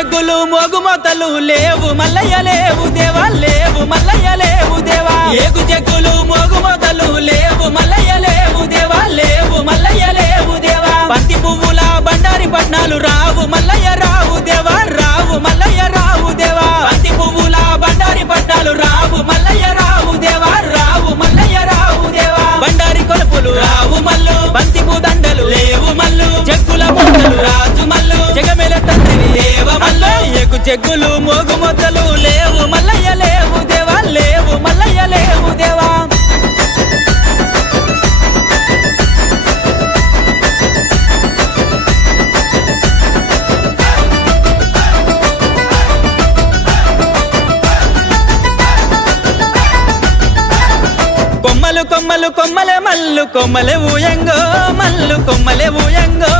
చెగ్గులు మోగుమోతలు లేవు మల్లయ్య లేవు దేవా లేవు మల్లయ్య లేవు దేవా ఏగు చెగ్గులు మోగుమోతలు లేవు మల్లయ్య లేవు దేవా లేవు మల్లయ్య లేవు దేవా బంతి పువ్వుల బండారి పట్నాలు రావు మల్లయ్య రావు దేవా రావు మల్లయ్య రావు దేవా బంతి పువ్వుల బండారి పట్నాలు రావు మల్లయ్య రావు దేవా రావు మల్లయ్య రావు దేవా బండారి కొలుపులు రావు మల్లు బంతి దండలు లేవు మల్లు చెక్కుల మూటలు రాజు మల్లు జగమేల తండ్రి దేవ మల్లు ఏగు చెగ్గులు మోగుమొత్తలు లేవు మల్లయ్య లేవు దేవా లేవు మల్లయ్య లేవు దేవా కొమ్మలు కొమ్మలు కొమ్మలే మల్లు కొమ్మలే ఊయంగో మల్లు కొమ్మలే ఊయంగో